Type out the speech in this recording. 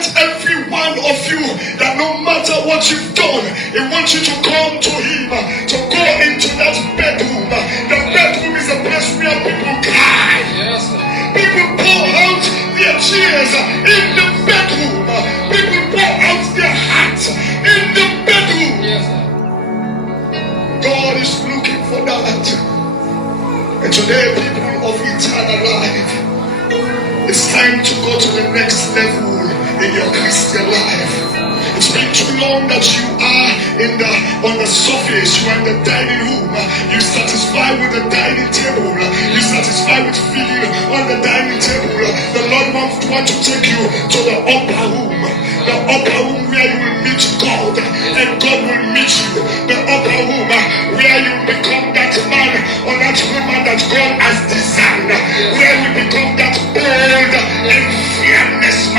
at every one of you that no matter what you've done, He wants you to come to Him, to go into that bedroom. The bedroom is a place where people cry. Yes, sir. People pour out their tears in the bedroom. People pour out their hearts in the bedroom. Yes, sir. God is looking for that. And today, people of eternal life, it's time to go to the next level in your Christian life. It's been too long that you are on the surface, you are in the dining room. You satisfied with the dining table. You satisfied with feeding on the dining table. The Lord wants to take you to the upper room. The upper room where you will meet God and God will meet you. The upper room where you become that man or that woman that God has designed. Where you become that bold and fearless